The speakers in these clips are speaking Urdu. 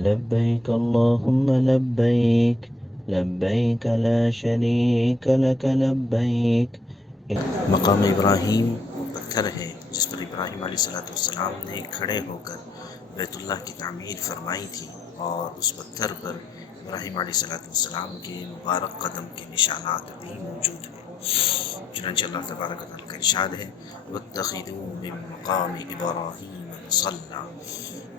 لبيك اللهم لبيك لبيك لا شريك لك لبيك. مقام ابراہیم وہ پتھر ہے جس پر ابراہیم علیہ السلام نے کھڑے ہو کر بیت اللہ کی تعمیر فرمائی تھی، اور اس پتھر پر ابراہیم علیہ السلام کے مبارک قدم کے نشانات بھی موجود ہیں۔ چنانچہ اللہ تبارک و تعالیٰ کا ارشاد ہے وَاتَّخِذُوا مِن مَقَامِ إِبْرَاهِيمَ مُصَلًّى،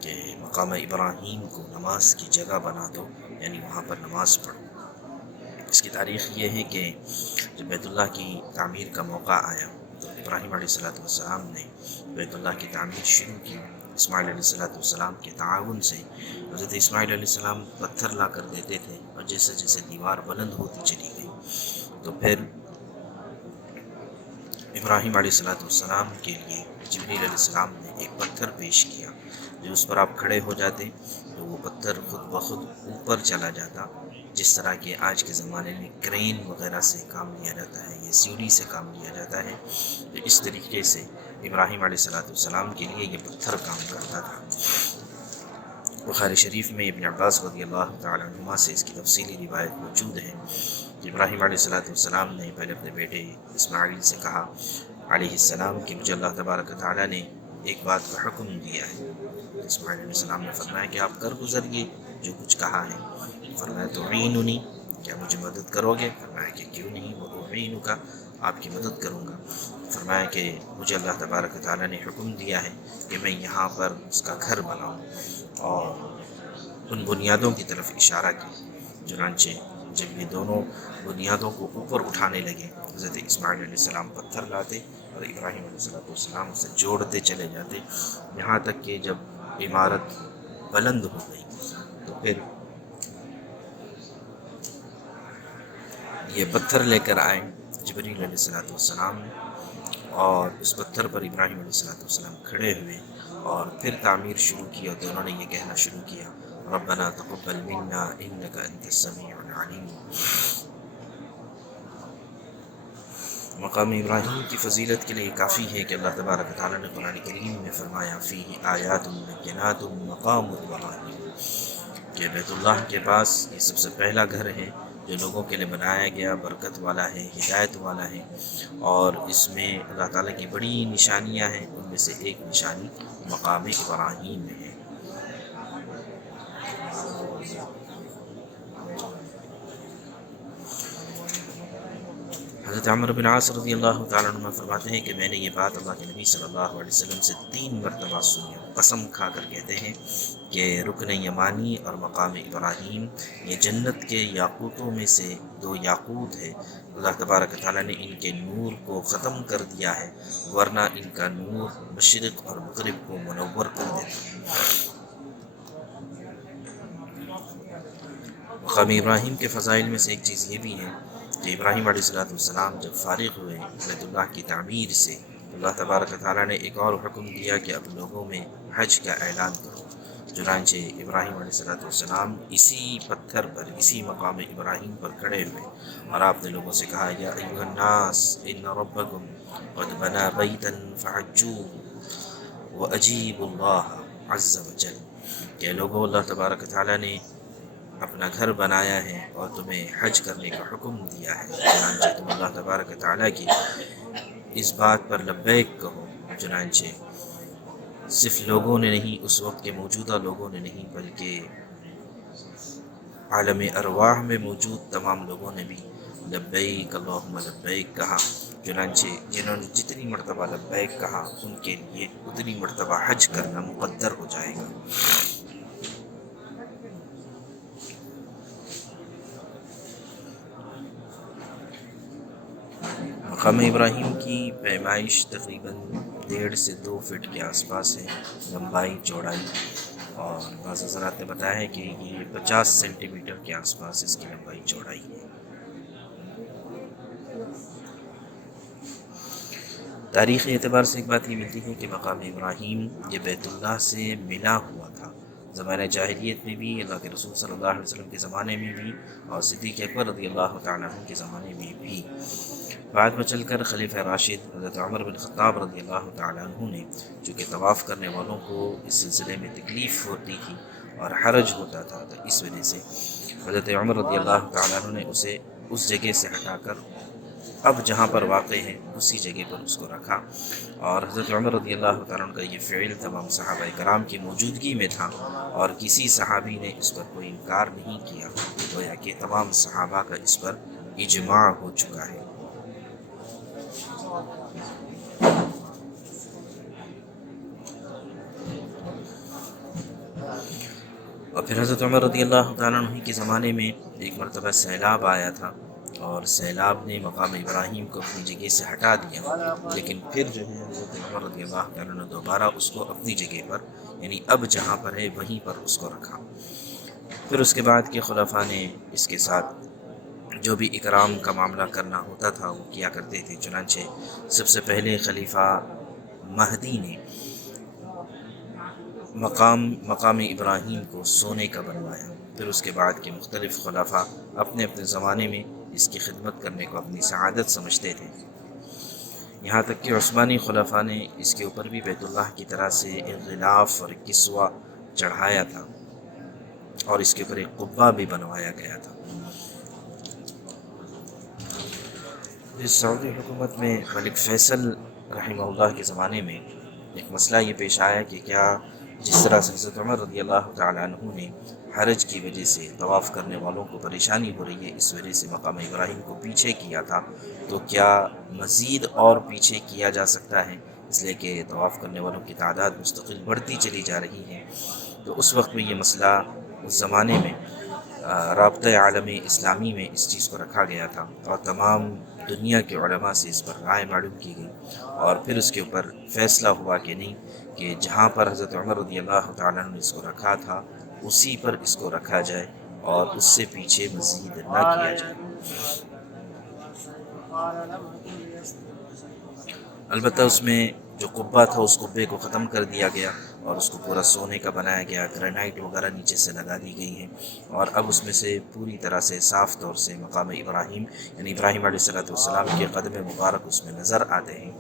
کہ مقام ابراہیم کو نماز کی جگہ بنا دو، یعنی وہاں پر نماز پڑھو۔ اس کی تاریخ یہ ہے کہ جب بیت اللہ کی تعمیر کا موقع آیا تو ابراہیم علیہ السلام نے بیت اللہ کی تعمیر شروع کی۔ اسماعیل علیہ السلام کے تعاون سے حضرت اسماعیل علیہ السلام پتھر لا کر دیتے تھے، اور جیسے جیسے دیوار بلند ہوتی چلی گئی تو پھر ابراہیم علیہ السلام کے لیے جبریل علیہ السلام نے ایک پتھر پیش کیا، جو اس پر آپ کھڑے ہو جاتے تو وہ پتھر خود بخود اوپر چلا جاتا، جس طرح کہ آج کے زمانے میں کرین وغیرہ سے کام لیا جاتا ہے یا سیڑھی سے کام لیا جاتا ہے، تو اس طریقے سے ابراہیم علیہ السلام کے لیے یہ پتھر کام کرتا تھا۔ بخاری شریف میں ابن عباس رضی اللہ تعالیٰ عنہما سے اس کی تفصیلی روایت موجود ہے کہ ابراہیم علیہ السلام نے پہلے اپنے بیٹے اسماعیل سے کہا علیہ السلام کہ مجھے اللہ تبارک تعالیٰ نے ایک بات کا حکم دیا ہے۔ اسماعیل علیہ السلام نے فرمایا کہ آپ کر گزریے جو کچھ کہا ہے۔ فرمایا تعیننی، کیا مجھے مدد کرو گے؟ فرمایا کہ کیوں نہیں، وأعینک، آپ کی مدد کروں گا۔ فرمایا کہ مجھے اللہ تبارک تعالیٰ نے حکم دیا ہے کہ میں یہاں پر اس کا گھر بناؤں، اور ان بنیادوں کی طرف اشارہ کیا۔ چنانچہ جب یہ دونوں بنیادوں کو اوپر اٹھانے لگے، حضرت اسماعیل علیہ السلام پتھر لاتے اور ابراہیم علیہ السلام اسے جوڑتے چلے جاتے، یہاں تک کہ جب عمارت بلند ہو گئی تو پھر یہ پتھر لے کر آئے جبریل علیہ السلام، اور اس پتھر پر ابراہیم علیہ السلام کھڑے ہوئے اور پھر تعمیر شروع کی، اور دونوں نے یہ کہنا شروع کیا ربنا تقبل منا انک انت السمیع العلیم۔ مقام ابراہیم کی فضیلت کے لیے کافی ہے کہ اللہ تبارک تعالیٰ نے قرآن کریم میں فرمایا فیہ آیات بینات مقام ابراہیم، کہ بیت اللہ کے پاس یہ سب سے پہلا گھر ہے جو لوگوں کے لیے بنایا گیا، برکت والا ہے، ہدایت والا ہے، اور اس میں اللہ تعالیٰ کی بڑی نشانیاں ہیں، ان میں سے ایک نشانی مقام ابراہیم ہے۔ حضرت عمر بن عاص رضی اللہ تعالیٰ عنہ فرماتے ہیں کہ میں نے یہ بات اللہ کے نبی صلی اللہ علیہ وسلم سے 3 مرتبہ سنی، قسم کھا کر کہتے ہیں کہ رکن یمانی اور مقام ابراہیم یہ جنت کے یاقوتوں میں سے 2 یاقوت ہے، اللہ تبارک تعالیٰ نے ان کے نور کو ختم کر دیا ہے، ورنہ ان کا نور مشرق اور مغرب کو منور کر دیتا۔ مقام ابراہیم کے فضائل میں سے ایک چیز یہ بھی ہے کہ ابراہیم علیہ السلام جب فارغ ہوئے بیت اللہ کی تعمیر سے، اللہ تبارک تعالیٰ نے ایک اور حکم دیا کہ اب لوگوں میں حج کا اعلان کرو۔ چنانچہ ابراہیم علیہ السلام اسی پتھر پر، اسی مقام ابراہیم پر کھڑے ہوئے، اور آپ نے لوگوں سے کہا یا ایھا الناس ان ربکم قد بنا بیتا فحجوہ واجیبوا اللہ عز وجل، کہ لوگوں اللہ تبارک تعالیٰ نے اپنا گھر بنایا ہے اور تمہیں حج کرنے کا حکم دیا ہے، چنانچہ تم اللہ تبارک تعالیٰ کی اس بات پر لبیک کہو۔ چنانچہ صرف لوگوں نے نہیں، اس وقت کے موجودہ لوگوں نے نہیں، بلکہ عالم ارواح میں موجود تمام لوگوں نے بھی لبیک اللہم لبیک کہا۔ چنانچہ جنہوں نے جتنی مرتبہ لبیک کہا ان کے لیے اتنی مرتبہ حج کرنا مقدر ہو جائے گا۔ مقام ابراہیم کی پیمائش تقریباً 1.5 سے 2 فٹ کے آس پاس ہے، لمبائی چوڑائی، اور بعض حضرات نے بتایا ہے کہ یہ 50 سینٹی میٹر کے آس پاس اس کی لمبائی چوڑائی ہے۔ تاریخی اعتبار سے ایک بات یہ ملتی ہے کہ مقام ابراہیم یہ بیت اللہ سے ملا ہوا تھا، زمانہ جاہلیت میں بھی، اللہ کے رسول صلی اللہ علیہ وسلم کے زمانے میں بھی، اور صدیق اکبر رضی اللہ تعالیٰ عنہ کے زمانے میں بھی۔ بعد میں چل کر خلیفہ راشد حضرت عمر بن خطاب رضی اللہ تعالیٰ عنہ نے، چونکہ طواف کرنے والوں کو اس سلسلے میں تکلیف ہوتی تھی اور حرج ہوتا تھا، تو اس وجہ سے حضرت عمر رضی اللہ تعالیٰ عنہ نے اسے اس جگہ سے ہٹا کر اب جہاں پر واقع ہے اسی جگہ پر اس کو رکھا، اور حضرت عمر رضی اللہ تعالیٰ عنہ کا یہ فعل تمام صحابہ کرام کی موجودگی میں تھا، اور کسی صحابی نے اس پر کوئی انکار نہیں کیا، گویا کہ تمام صحابہ کا اس پر اجماع ہو چکا ہے۔ اور پھر حضرت عمر رضی اللہ تعالیٰ عنہ کے زمانے میں ایک مرتبہ سیلاب آیا تھا، اور سیلاب نے مقام ابراہیم کو اپنی جگہ سے ہٹا دیا، لیکن پھر جو ہے حضرت عمر رضی اللہ تعالیٰ عنہ دوبارہ اس کو اپنی جگہ پر، یعنی اب جہاں پر ہے وہیں پر اس کو رکھا۔ پھر اس کے بعد کے خلفاء نے اس کے ساتھ جو بھی اکرام کا معاملہ کرنا ہوتا تھا وہ کیا کرتے تھے، چنانچہ سب سے پہلے خلیفہ مہدی نے مقام ابراہیم کو سونے کا بنوایا، پھر اس کے بعد کے مختلف خلفاء اپنے اپنے زمانے میں اس کی خدمت کرنے کو اپنی سعادت سمجھتے تھے، یہاں تک کہ عثمانی خلفاء نے اس کے اوپر بھی بیت اللہ کی طرح سے ایک غلاف اور ایک کسوہ چڑھایا تھا، اور اس کے اوپر ایک قبہ بھی بنوایا گیا تھا۔ اس سعودی حکومت میں ملک فیصل رحمہ اللہ کے زمانے میں ایک مسئلہ یہ پیش آیا کہ کیا جس طرح سے حضرت عمر رضی اللہ تعالیٰ عنہ نے حرج کی وجہ سے طواف کرنے والوں کو پریشانی ہو رہی ہے اس وجہ سے مقام ابراہیم کو پیچھے کیا تھا، تو کیا مزید اور پیچھے کیا جا سکتا ہے، اس لیے کہ طواف کرنے والوں کی تعداد مستقل بڑھتی چلی جا رہی ہے۔ تو اس وقت میں یہ مسئلہ اس زمانے میں رابطہ عالم اسلامی میں اس چیز کو رکھا گیا تھا، اور تمام دنیا کے علماء سے اس پر رائے معلوم کی گئی، اور پھر اس کے اوپر فیصلہ ہوا کہ نہیں، کہ جہاں پر حضرت عمر رضی اللہ تعالیٰ عنہ نے اس کو رکھا تھا اسی پر اس کو رکھا جائے، اور اس سے پیچھے مزید نہ کیا جائے۔ البتہ اس میں جو قبہ تھا اس قبے کو ختم کر دیا گیا، اور اس کو پورا سونے کا بنایا گیا، گرینائٹ وغیرہ نیچے سے لگا دی گئی ہیں، اور اب اس میں سے پوری طرح سے صاف طور سے مقام ابراہیم یعنی ابراہیم علیہ السلام کے قدم مبارک اس میں نظر آتے ہیں۔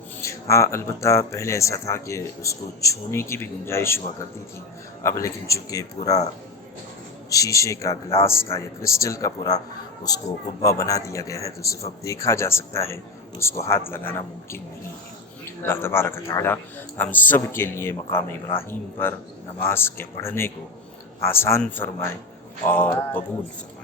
ہاں البتہ پہلے ایسا تھا کہ اس کو چھونے کی بھی گنجائش ہوا کرتی تھی، اب لیکن چونکہ پورا شیشے کا، گلاس کا یا کرسٹل کا پورا اس کو قبہ بنا دیا گیا ہے، تو صرف اب دیکھا جا سکتا ہے، اس کو ہاتھ لگانا ممکن نہیں ہے۔ اللہ تبارک و تعالی ہم سب کے لیے مقام ابراہیم پر نماز کے پڑھنے کو آسان فرمائے اور قبول فرمائے۔